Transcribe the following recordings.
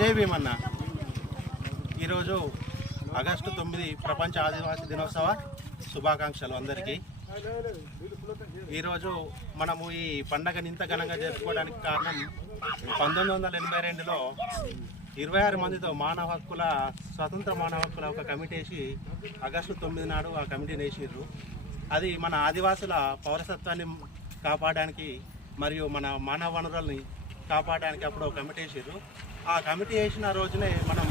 జై భీమన్న. ఈరోజు ఆగస్టు 9 ప్రపంచ ఆదివాసీ దినోత్సవ శుభాకాంక్షలు అందరికీ. ఈరోజు మనము ఈ పండగని ఇంత ఘనంగా జరుపుకోవడానికి కారణం 1982లో 26 మందితో స్వతంత్ర మానవ హక్కుల ఒక కమిటీ వేసి ఆగస్టు 9 నాడు ఆ కమిటీని వేసిర్రు. అది మన ఆదివాసుల పౌరసత్వాన్ని కాపాడడానికి మరియు మన మానవ వనరుల్ని కాపాడడానికి అప్పుడు ఒక కమిటీ వేసిర్రు. ఆ కమిటీ వేసిన రోజునే మనం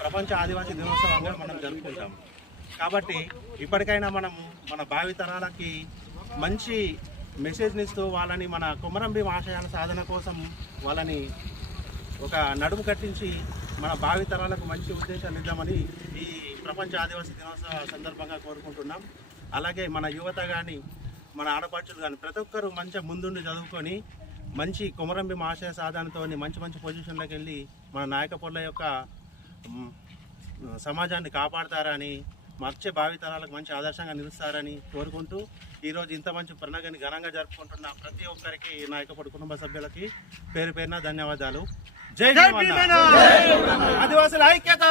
ప్రపంచ ఆదివాసీ దినోత్సవంగా మనం జరుపుకుంటాం. కాబట్టి ఇప్పటికైనా మనం మన భావితరాలకి మంచి మెసేజ్ని ఇస్తూ వాళ్ళని మన కొమరం భీం ఆశయాల సాధన కోసం వాళ్ళని ఒక నడుము కట్టించి మన భావితరాలకు మంచి ఉద్దేశాలు ఇద్దామని ఈ ప్రపంచ ఆదివాసీ దినోత్సవ సందర్భంగా కోరుకుంటున్నాం. అలాగే మన యువత కానీ మన ఆడపడుచులు కానీ ప్రతి ఒక్కరూ మంచిగా ముందుండి చదువుకొని మంచి కొమరం భీం ఆశయ సాధనతో మంచి పొజిషన్లోకి వెళ్ళి మన నాయకపొల్ల యొక్క సమాజాన్ని కాపాడతారని వచ్చే భావితరాలకు మంచి ఆదర్శంగా నిలుస్తారని కోరుకుంటూ ఈరోజు ఇంత మంచి పండుగని ఘనంగా జరుపుకుంటున్న ప్రతి ఒక్కరికి నాయకపొడి కుటుంబ సభ్యులకి పేరు పేరున ధన్యవాదాలు. జై భీమన్న. ఆదివాసుల ఐక్యత.